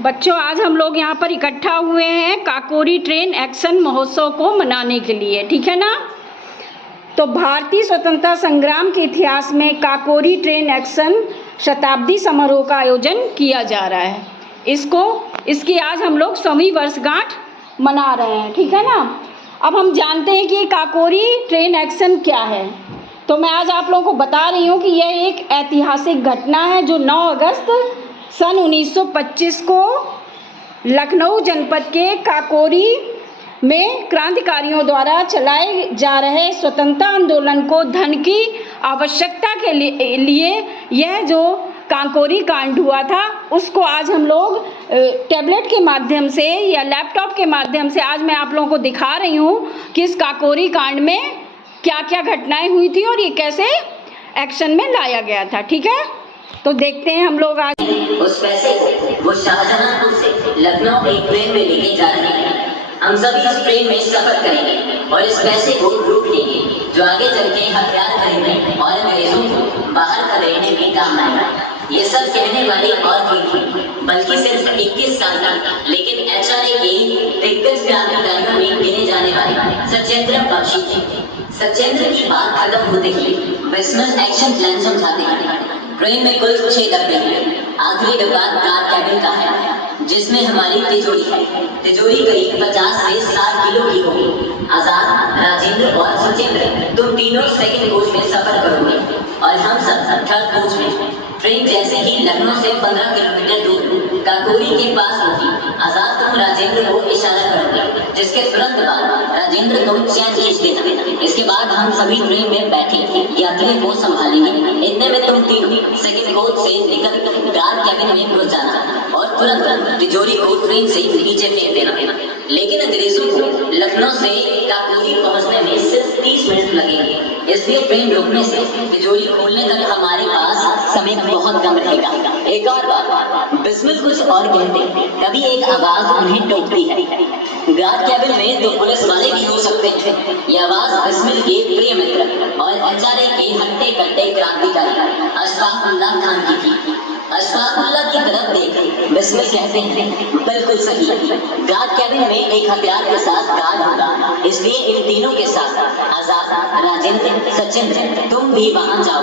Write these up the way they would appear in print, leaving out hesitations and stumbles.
बच्चों, आज हम लोग यहाँ पर इकट्ठा हुए हैं काकोरी ट्रेन एक्शन महोत्सव को मनाने के लिए, ठीक है ना। तो भारतीय स्वतंत्रता संग्राम के इतिहास में काकोरी ट्रेन एक्शन शताब्दी समारोह का आयोजन किया जा रहा है। इसकी आज हम लोग 100वीं वर्षगांठ मना रहे हैं, ठीक है ना। अब हम जानते हैं कि काकोरी ट्रेन एक्शन क्या है। तो मैं आज आप लोगों को बता रही हूँ कि यह एक ऐतिहासिक घटना है जो 9 अगस्त सन 1925 को लखनऊ जनपद के काकोरी में क्रांतिकारियों द्वारा चलाए जा रहे स्वतंत्रता आंदोलन को धन की आवश्यकता के लिए यह जो काकोरी कांड हुआ था, उसको आज हम लोग टैबलेट के माध्यम से या लैपटॉप के माध्यम से आज मैं आप लोगों को दिखा रही हूँ कि इस काकोरी कांड में क्या क्या घटनाएं हुई थी और ये कैसे एक्शन में लाया गया था, ठीक है। तो देखते हैं हम लोग आज। उस पैसे को वो शाहजहांपुर से लखनऊ एक ट्रेन में लेके जा रहे हैं। हम सभी इस ट्रेन में सफर करेंगे और इस पैसे को लूट लेंगे जो आगे चल के हथियार खरीदने और अंग्रेजों को बाहर खदेड़ने में काम आएगा। ये सब कहने वाली और कोई थी बल्कि सिर्फ 21 साल का लेकिन HRA के दिग्गज क्रांतिकारियों में गिने जाने वाले सचेंद्र बख्शी थे। सचेंद्र की बात खत्म होते ही बिस्मिल एक्शन प्लान समझाते हैं। ट्रेन में कुल 6 डब्बे हैं। आखिरी डब्बा कार कैबिन का है जिसमें हमारी तिजोरी है। तिजोरी करीब 50 से 60 किलो की होगी। आजाद, राजेंद्र और सचेंद्र तुम तीनों सेकंड कोच में सफर करोगे और हम सब थर्ड कोच में। ट्रेन जैसे ही लखनऊ से 15 किलोमीटर दूर काकोरी के पास होगी, आजाद तुम राजेंद्र को इशारा करोगे जिसके तुरंत बाद राजेंद्र तुम चैन खींच देना। इसके बाद हम सभी ट्रेन में बैठे यात्री को संभालेंगे। इतने में तुम तीनों सेकंड कोच से निकल कार कैबिन में घुस जाना और तुरंत तिजोरी को ट्रेन से नीचे फेंक देना। लेकिन अंग्रेजों को लखनऊ से काकोरी पहुंचने में सिर्फ 30 मिनट लगेंगे, इसलिए ट्रेन रुकने से तिजोरी खोलने तक हमारे पास समय बहुत कम रहेगा। एक और बात, बिस्मिल कुछ और कहते तभी एक आवाज उन्हें टोकती है। गार्ड कैबिन में तो पुलिस वाले भी हो सकते हैं। यह आवाज बिस्मिल के प्रिय मित्र और HRA के हट्टे कट्टे क्रांतिकारी अशफाक उल्लाह खान की थी। अशफाक उल्लाह की तरफ देख बिस्मिल कहते हैं, बिल्कुल सही। गार्ड कैबिन में एक हथियार के साथ गार्ड होगा, इसलिए इन तीनों के साथ आजाद, राजेंद्र, सचिंद्र तुम भी वहां जाओ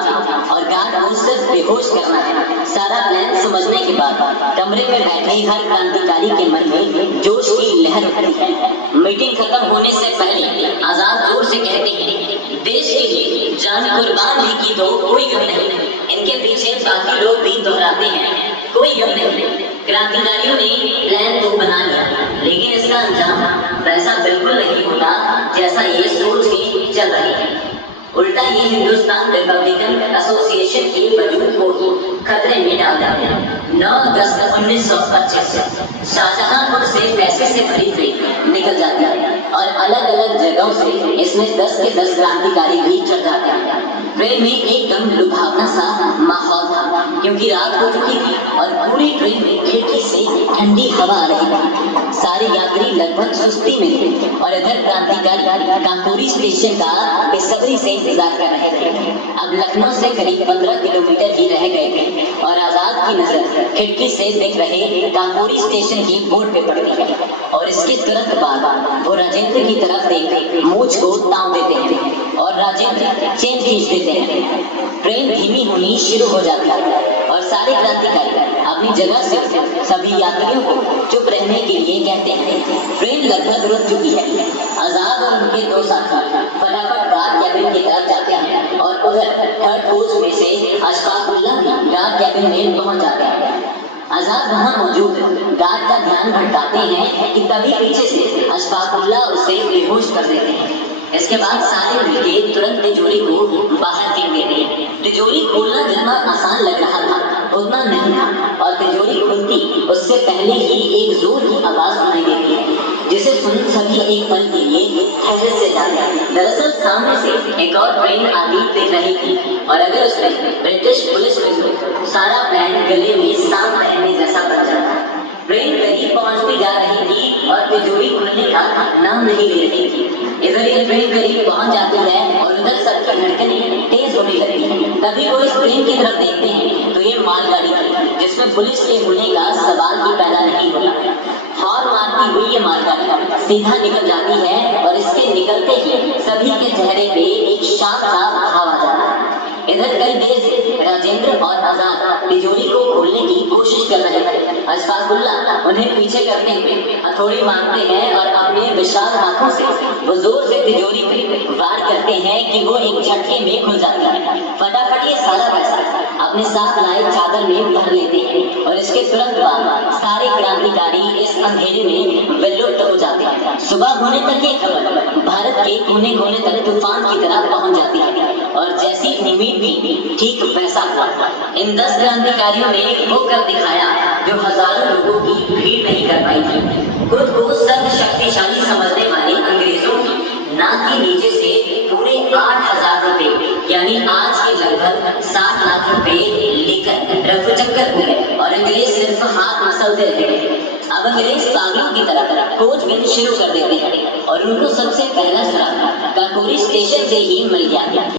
और गार्ड को सिर्फ बेहोश करना है। सारा प्लान समझने के बाद कमरे में बैठे हर क्रांतिकारी के मन में जोश की लहर उठती है। मीटिंग खत्म होने से पहले आजाद जोर से कहते हैं, देश के लिए जान कुर्बान भी की तो कोई गम नहीं। इनके पीछे बाकी लोग भी दोहराते हैं, कोई गम नहीं। क्रांतिकारियों ने प्लान तो बना लिया लेकिन इसका अंजाम वैसा बिल्कुल नहीं होता जैसा ये सोच के चल रही है। उल्टा ये हिंदुस्तान रिपब्लिकन एसोसिएशन के वजूद को खतरे में डाल दिया। 9 अगस्त 1925 शाहजहांपुर से पैसे से भरी ट्रेन निकल जाती है और अलग अलग जगहों से इसमें 10 के 10 क्रांतिकारी भी चढ़ जाते हैं। ट्रेन में एकदम लुभावना सा माहौल था क्योंकि रात हो चुकी थी और पूरी ट्रेन में खिड़की से ठंडी हवा आ रही थी। सारे यात्री लगभग सुस्ती में थे और इधर क्रांतिकारी काकोरी स्टेशन का बेसब्री से इंतजार कर रहे थे। अब लखनऊ से करीब 15 किलोमीटर ही रह गए थे और आजाद की नजर खिड़की से दिख रहे काकोरी स्टेशन की बोर्ड पे पड़ती है और इसके तुरंत बाद वो राजेंद्र की तरफ देख मूंछ को ताव देते हैं और राजेंद्र चेन खींच देते हैं। ट्रेन धीमी होनी शुरू हो जाती है और सारे क्रांतिकारी अपनी जगह से सभी यात्रियों को चुप रहने के लिए कहते हैं। ट्रेन लगभग रुक चुकी है। आजाद और उनके 2 साथी फटाफट गार्ड कैबिन की तरफ जाते हैं और उधर थर्ड कोच में से अशफाक उल्लाह भी गार्ड कैबिन में पहुंच जाते हैं। आजाद वहां मौजूद गार्ड का ध्यान भटकाते हैं कि तभी पीछे से अशफाक उल्लाह उसे बेहोश कर देते हैं। इसके बाद सारे मिलकर तुरंत तिजोरी को बाहर फेंक देते हैं। तिजोरी खोलना जितना आसान लग रहा था उतना नहीं था और तिजोरी खुलती उससे पहले ही एक जोर की आवाज सुनाई देती है जिसे सुन सभी एक पल के लिए ठहर से जाते हैं। दरअसल सामने से एक और ट्रेन आती दिख रही थी और अगर उसमें ब्रिटिश पुलिस को सारा प्लान गले में सांप पहनने जैसा बन जाता। ट्रेन करीब पहुंचती जा रही थी और तिजोरी खुलने का नाम नहीं ले रही थी। इधर ये ट्रेन करीब पहुंच जाती है और उधर सबकी धड़कनें तेज होने लगती है। तभी वो इस ट्रेन की तरफ देखते हैं तो ये मालगाड़ी थी जिसमें पुलिस के होने का सवाल भी पैदा नहीं होता। हॉर्न मारती हुई ये मालगाड़ी सीधा निकल जाती है और इसके निकलते ही सभी के चेहरे पे एक शांत सा भाव आ जाता है। इधर कई देर से राजेंद्र और आजाद तिजोरी को खोलने की कोशिश कर रहे थे। अशफाकुल्ला उन्हें पीछे करते हुए हथौड़ी मारते हैं और अपने विशाल हाथों से वो जोर से तिजोरी पे वार करते हैं कि वो एक झटके में खुल जाती है। फटाफट ये सारा पैसा अपने साथ लाए चादर में भर लेते हैं और इसके तुरंत बाद सारे क्रांतिकारी इस अंधेरे में विलुप्त हो जाते हैं। सुबह होने तक ये खबर भारत के कोने कोने तक तूफान की तरह पहुंच जाती है और जैसी उम्मीद भी ठीक वैसा हुआ। इन 10 क्रांतिकारियों ने वो कर दिखाया जो हजारों लोगों की भीड़ नहीं कर पाई थी। खुद को सर्वशक्तिशाली समझने वाले अंग्रेजों की नाक के नीचे से पूरे 8,000 रुपए यानी आज के लगभग 7 लाख रुपए लेकर रफूचक्कर हो गए और अंग्रेज सिर्फ हाथ मसलते रहे। अब अंग्रेज पागलों की तरह खोजबीन शुरू कर देते हैं और उनको सबसे पहला सुराग काकोरी स्टेशन से ही मिल गया।